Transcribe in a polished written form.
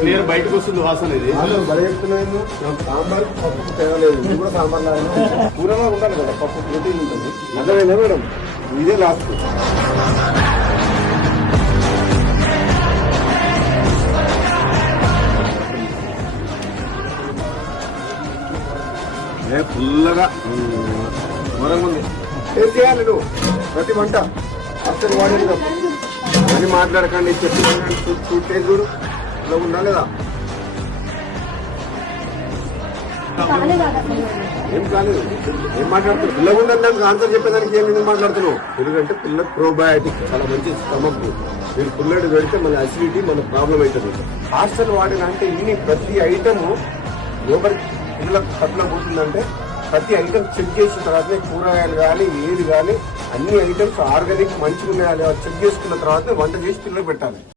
Clear బయటకు వస్తుంది వాసన. ఇది బలి చెప్తున్నాను. సాంబార్ పప్పు తేవలేదు, ఇది కూడా సాంబార్ లాగా కూరలా ఉండాలి కదా, పప్పు ప్రోటీన్ ఉంటుంది. అర్థమైందా మేడం? ఇదే లాస్ట్. ఫుల్గా మరంగా ఉంది. ఏం చేయాలి నువ్వు? ప్రతి వంట అసలు వాడేది అని మాట్లాడకండి. చెప్పి చూస్తే చూడు ఇలా ఉందా లేదా? ఏం కాలేదు. ఏం మాట్లాడుతున్నావు? పిల్లగా ఉందని ఆన్సర్ చెప్పేదానికి ఏం ఎందుకు మాట్లాడుతున్నావు? ఎందుకంటే పిల్లలకు ప్రోబయాటిక్ చాలా మంచి స్టమక్. మీరు పుల్లడి పెడితే మన అసిడిటీ మన ప్రాబ్లం అవుతుంది. హాస్టల్ వాడిన అంటే ఇన్ని ప్రతి ఐటమ్ లోపలికి పిల్లలకు కట్ల పోతుందంటే ప్రతి ఐటమ్ చెక్ చేసిన తర్వాతనే కూరగాయలు కానీ ఏది కానీ అన్ని ఐటమ్స్ ఆర్గానిక్ మంచిగా ఉన్నాయా చెక్ చేసుకున్న తర్వాతనే వంట చేసి పిల్లలకు పెట్టాలి.